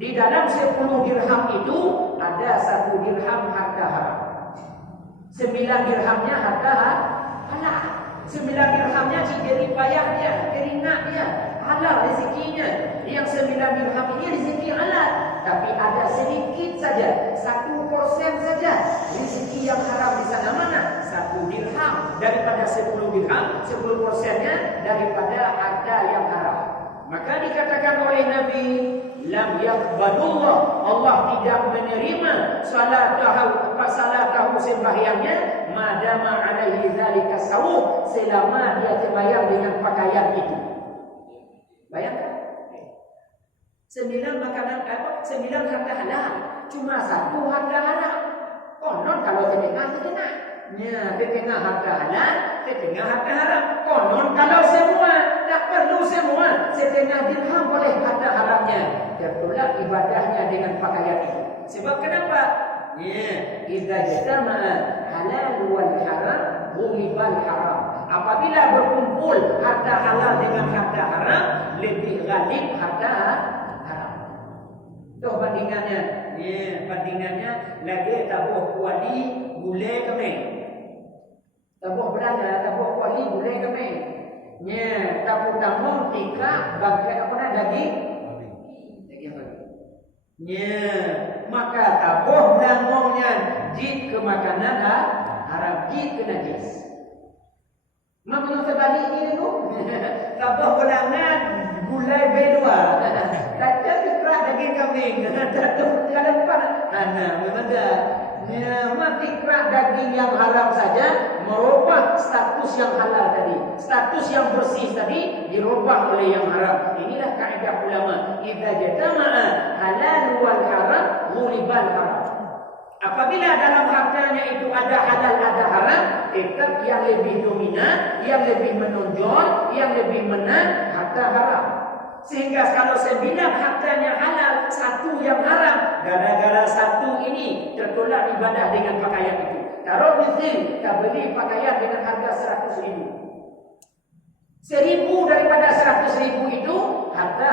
Di dalam 10 dirham itu ada 1 dirham harta haram. 9 dirhamnya harta halal. 9 dirhamnya jerih payahnya, keringatnya, halal rezekinya. Yang 9 dirham ini rezeki halal, tapi ada sedikit saja, 1% saja rezeki yang haram di sana. Mana? 1 dirham daripada 10 dirham, 10%-nya daripada harta yang haram. Maka dikatakan oleh Nabi, lam yaqbalullah, Allah tidak menerima salatahu sembahyangnya madama alaihi dzalika sawu, selama dia sembahyang dengan pakaian itu. Bayangkan, 9 makanan 9 harta halal, cuma 1 harta haram. Konon kalau setengah. Ya, setengah harta halal, setengah harta haram. Konon kalau semua, tak perlu semua. Setengah dirham boleh harta haramnya. Tertolak ibadahnya dengan pakaian itu. Sebab kenapa? Ya, idza jama'a halal wal haram, ghulibal haram. Apabila berkumpul harta halal dengan harta haram, lebih ghalib harta haram. Itu bandingannya. Ya, bandingannya lagi tabuh kuali gulai kemeng. Tabuh belanda, tabuh kuali gulai kemeng. Ya, tabuh tamung tikar bagai apa nak daging? Daging apa? Ya, maka tabuh belangongnya jid ke makanan haram, jid ke najis. Makna terbalik ni tu. Tabuh belangan gulai B2. Kata tikar daging kambing. Jatuh dalam depan. Memang dah. Ya, mati kerak daging yang haram saja merubah status yang halal tadi. Status yang bersih tadi dirubah oleh yang haram. Inilah kaedah ulama. Idza jama'a halal wal haram, ghulibal haram. Apabila dalam hartanya itu ada halal ada haram, tetap yang lebih dominan, yang lebih menonjol, yang lebih menang harta haram. Sehingga kalau 9 hartanya halal, 1 yang haram, gara-gara 1 ini tertolak ibadah dengan pakaian itu. Taruh mesti kita beli pakaian dengan harga 100.000. 1.000 daripada 100.000 itu harta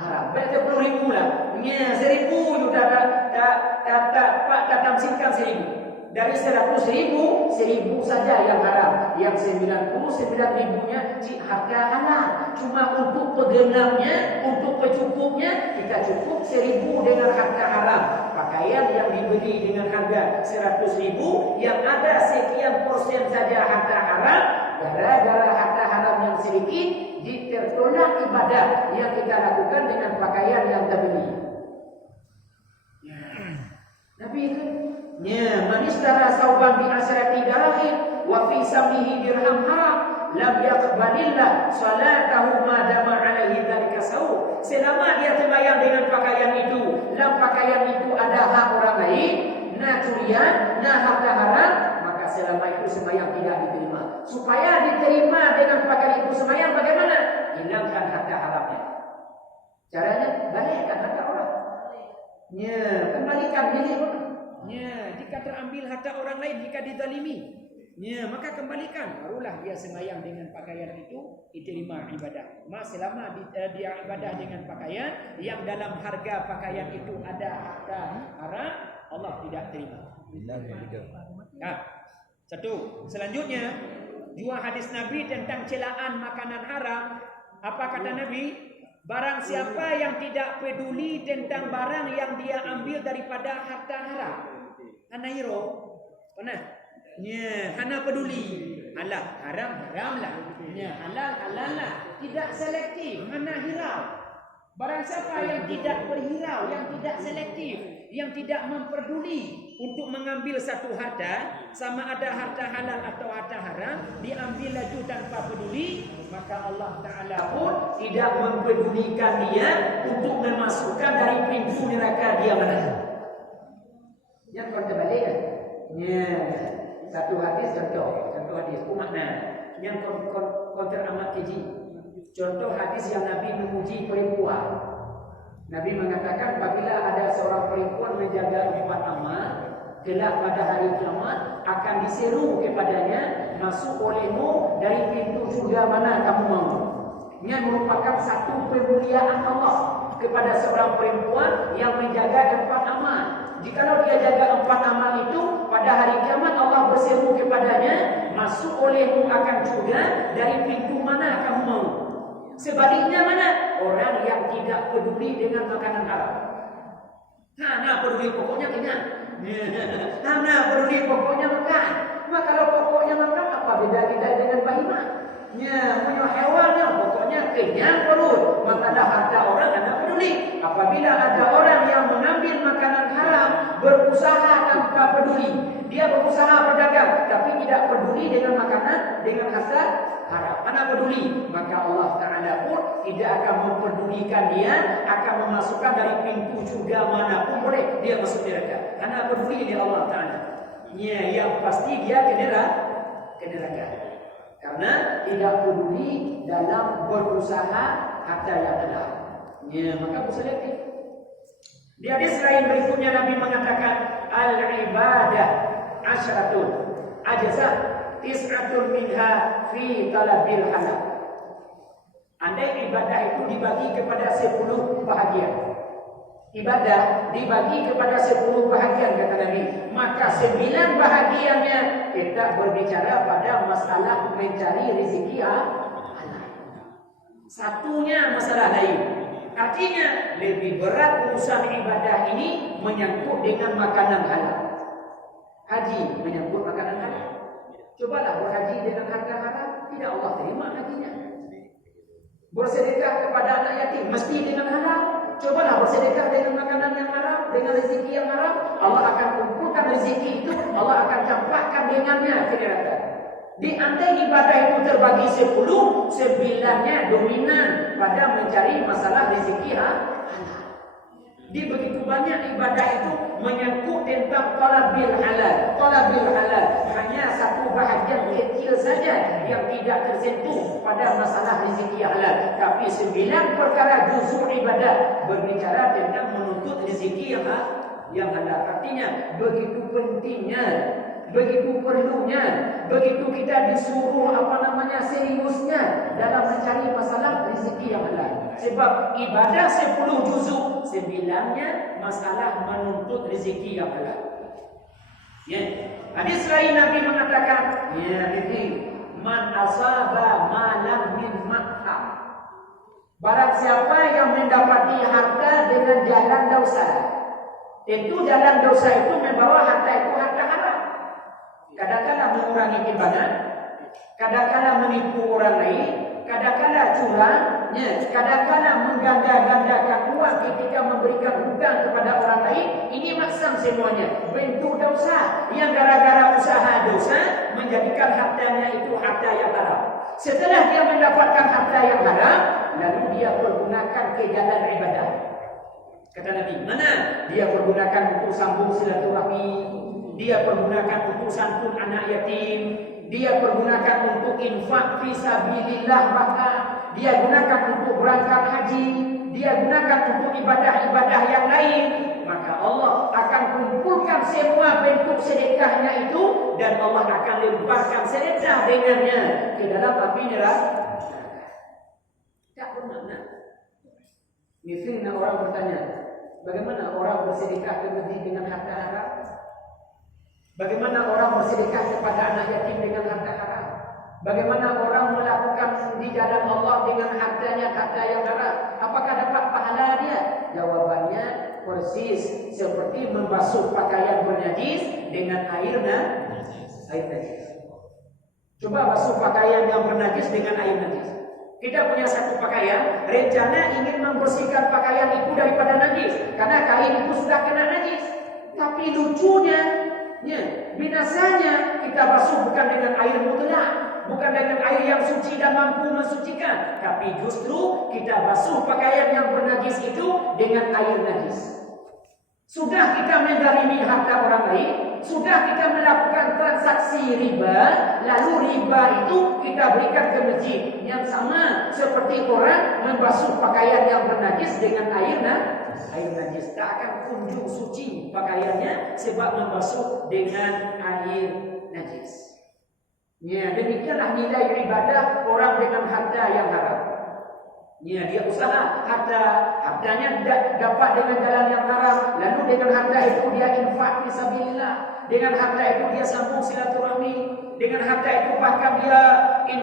haram. Berarti 10.000 lah. Ya, 1.000 sudah tak tamsilkan 1.000. Dari 100.000, 1.000 saja yang haram. Yang 99.000-nya harga halal. Cuma untuk penggenapnya, untuk pencukupnya, kita cukup 1.000 dengan harga haram. Pakaian yang dibeli dengan harga 100.000, yang ada sekian persen saja harga haram, gara-gara harga haram yang sedikit, ditertolak ibadah yang kita lakukan dengan pakaian yang terbeli. Nabi itu ya, manistara sauban bi asrati dirham wa fi samihi dirham haram lam yaqbalillah salatahu ma dama alaihi dzalika saw. Selama dia sembahyang dengan pakaian itu, dalam pakaian itu ada hak orang lain, na curian, na harta haram, maka selama itu sembahyang tidak diterima. Supaya diterima dengan pakaian itu sembahyang bagaimana? Hilangkan harta haramnya. Caranya balikkan harta orang. Ya, kembalikan milik orang. Ya, jika terambil harta orang lain, jika dizalimi, ya, maka kembalikan. Barulah dia sembahyang dengan pakaian itu, diterima ibadah. Selama dia ibadah dengan pakaian yang dalam harga pakaian itu ada harta haram, Allah tidak terima. Nah, satu. Selanjutnya, dua hadis Nabi tentang celaan makanan haram. Apa kata Nabi? Barang siapa yang tidak peduli tentang barang yang dia ambil daripada harta haram, hana hiro, pernah? Ya, hana peduli. Halal haram lah. Ya, halal lah. Tidak selektif, hana hirau. Barang siapa yang tidak berhirau, yang tidak selektif, yang tidak memperduli untuk mengambil satu harta, sama ada harta halal atau harta haram, diambil laju tanpa peduli, maka Allah Ta'ala pun tidak mempedulikan dia untuk memasukkan dari pintu neraka dia mana. Yang terbalik kan? Ya, satu hadis makna. Yang kontra amat keji. Contoh hadis yang Nabi memuji perempuan. Nabi mengatakan apabila ada seorang perempuan menjaga 4 amal, kelak pada hari kiamat akan diseru kepadanya, masuk olehmu dari pintu surga mana kamu mau. Ini merupakan satu kemuliaan Allah. kepada seorang perempuan yang menjaga 4 amal. Jikalau dia jaga 4 amal itu, pada hari kiamat Allah berseru kepadanya, masuk olehmu akan surga dari pintu mana kamu mau. Sebaliknya mana? Orang yang tidak peduli dengan makanan haram. Nah peduli pokoknya kenyang. Nah peduli pokoknya makan. Maka kalau pokoknya makan, apa beda kita dengan bahimah? Punya hewannya pokoknya kenyang perut. Makalah harta orang anda peduli. Apabila ada orang yang mengambil makanan haram, berusaha tanpa peduli, dia berusaha berdagang tapi tidak peduli dengan makanan, dengan harta haram, anda peduli, maka Allah Ta'ala pun tidak akan memperdulikan dia, akan memasukkan dari pintu surga manapun boleh dia masuk neraka. Anda peduli dengan Allah Ta'ala. Yang pasti dia ke neraka. Karena tidak peduli dalam berusaha harta yang halal. Maka berselektif. Di hadis lain berikutnya Nabi mengatakan al-ibadah asyaratun ajzat tis'atun minha fi talabil halal. Andai ibadah itu dibagi kepada 10 bahagian. Ibadah dibagi kepada 10 bahagian kata Nabi, maka 9 bahagiannya kita berbicara pada masalah mencari rezeki halal. Satunya masalah lain. Artinya lebih berat urusan ibadah ini menyangkut dengan makanan halal. Haji menyangkut makanan halal. Cobalah berhaji dengan harta halal, tidak Allah terima hajinya. Bersedekah kepada anak yatim mesti dengan halal. Cobalah bersedekah dengan makanan yang haram, dengan rezeki yang haram, Allah akan kumpulkan rezeki itu, Allah akan campakkan dengannya ke neraka. Di andai ibadah itu terbagi 10, 9-nya dominan pada mencari masalah rezeki halal. Di begitu banyak ibadah itu menyangkut tentang talabil halal. Talabil halal hanya satu bahagian kecil saja yang tidak tersentuh pada masalah rezeki halal. Tapi 9 perkara juzur ibadah berbicara tentang menuntut rezeki yang halal. Artinya begitu pentingnya, begitu perlunya, begitu kita disuruh seriusnya dalam mencari masalah rezeki yang halal. Sebab ibadah 10 juzuk, 9-nya masalah menuntut rezeki yang halal. Hadis lain Nabi mengatakan, man asaba malam min makkah. Barang siapa yang mendapati harta dengan jalan dosa. Tentu jalan dosa itu membawa harta itu harta haram. Kadang-kadang mengurangi timbangan, kadang-kadang menipu orang lain, kadang-kadang curang, kadang-kadang mengganda-gandakan uang ketika memberikan hutang kepada orang lain. Ini maksam semuanya bentuk dosa yang gara-gara usaha dosa menjadikan hartanya itu harta yang haram. Setelah dia mendapatkan harta yang haram, lalu dia pergunakan ke jalan ibadah. Kata Nabi, mana dia pergunakan untuk sambung silaturahmi, dia pergunakan untuk santun anak yatim, dia pergunakan untuk infak fisabilillah, bahkan dia gunakan untuk berangkat haji, dia gunakan untuk ibadah-ibadah yang lain, maka Allah akan kumpulkan semua bentuk sedekahnya itu dan Allah akan lemparkan sedekah dengannya ke dalam api neraka. Tak bermakna. Misalnya orang bertanya, bagaimana orang bersedekah ke masjid dengan harta haram? Bagaimana orang bersedekah kepada anak yatim dengan harta haram? Bagaimana orang melakukan di jalan Allah dengan hartanya harta yang haram? Apakah dapat pahala dia? Jawabannya persis seperti membasuh pakaian bernajis dengan air najis. Coba basuh pakaian yang bernajis dengan air najis. Kita punya satu pakaian, rencana ingin membersihkan pakaian itu daripada najis, karena kain itu sudah kena najis. Tapi lucunya, binasanya kita basuh bukan dengan air mutlak, bukan dengan air yang suci dan mampu mensucikan, tapi justru kita basuh pakaian yang bernajis itu dengan air najis. Sudah kita menzalimi harta orang lain, sudah kita melakukan transaksi riba, lalu riba itu kita berikan ke masjid. Yang sama seperti orang membasuh pakaian yang bernajis dengan air najis. Tak akan kunjung suci pakaiannya sebab membasuh dengan air najis. Demikianlah nilai ibadah orang dengan harta yang haram. Ya, dia usaha hartanya dapat dengan jalan yang haram, lalu dengan harta itu dia infak fisabilillah, dengan harta itu dia sambung silaturahmi, dengan harta itu bahkan dia